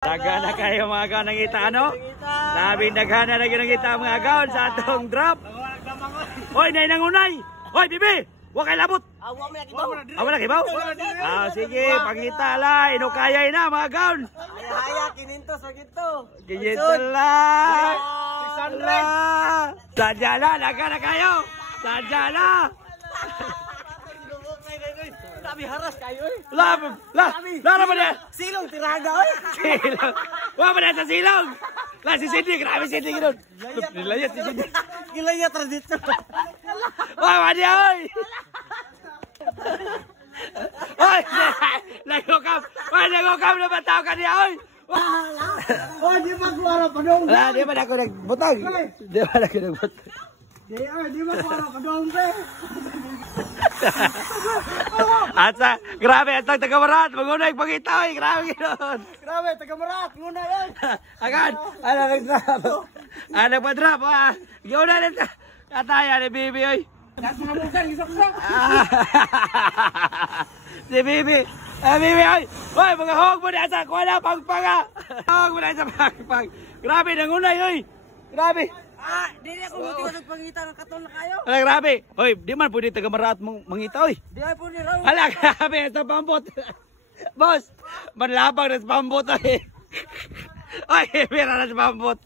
Daga na kayo mga agaw nangita ano? Labing daghana na ginangita mga agaw sa atong drop. Hoy, nay nangunay. Hoy, bibi. Wa kay labot. Awa mo nakibaw. Awa nakibaw? Sige, pangita la, inukayay na mga agaw. Haya kininto sa ginto. Kinito la. 600. Sadya na, daga na kayo. Sadya na. Sabi haras kayo eh. Lara ba niya? Silong tirada oy. Silong. Wa ba niya sa silong? La, si Cindy, grabe si Cindy gano'n. Nilayat si Cindy. Gilayat ra dito. Wa ba niya oy? Oy, nagukam. Oy, nagukam na bataw ka niya oy. Oh, di ba kuara padong? Wala, di ba na ako nagbutang? Di ba na ako nagbutang? Di ba kuara padong be? At sa, grabe, at ang taga-marat, magunay pagkita oy, grabe gano'n. Grabe, taga-marat, nguna yan. Agad, ano nag-drop? Ano pa drop ha? Gawin na nito. Kataya ni Bibi oy. Nagmamukan, isok-sok. Si Bibi. Bibi oy. Oy, mga hawag mo na sa kuwala pagpaga. Hawag mo na sa pagpag. Grabe, nangunay oy. Grabe. Dili ako muti ka pangita ng katon na kayo. Ala, grabe. Oy, di man pwede taga-marat mong mangita oy. Di ay po ni raw. Ala, grabe, sa pambot. Boss, manlabang na sa pambot oy. Oy, mira na sa pambot.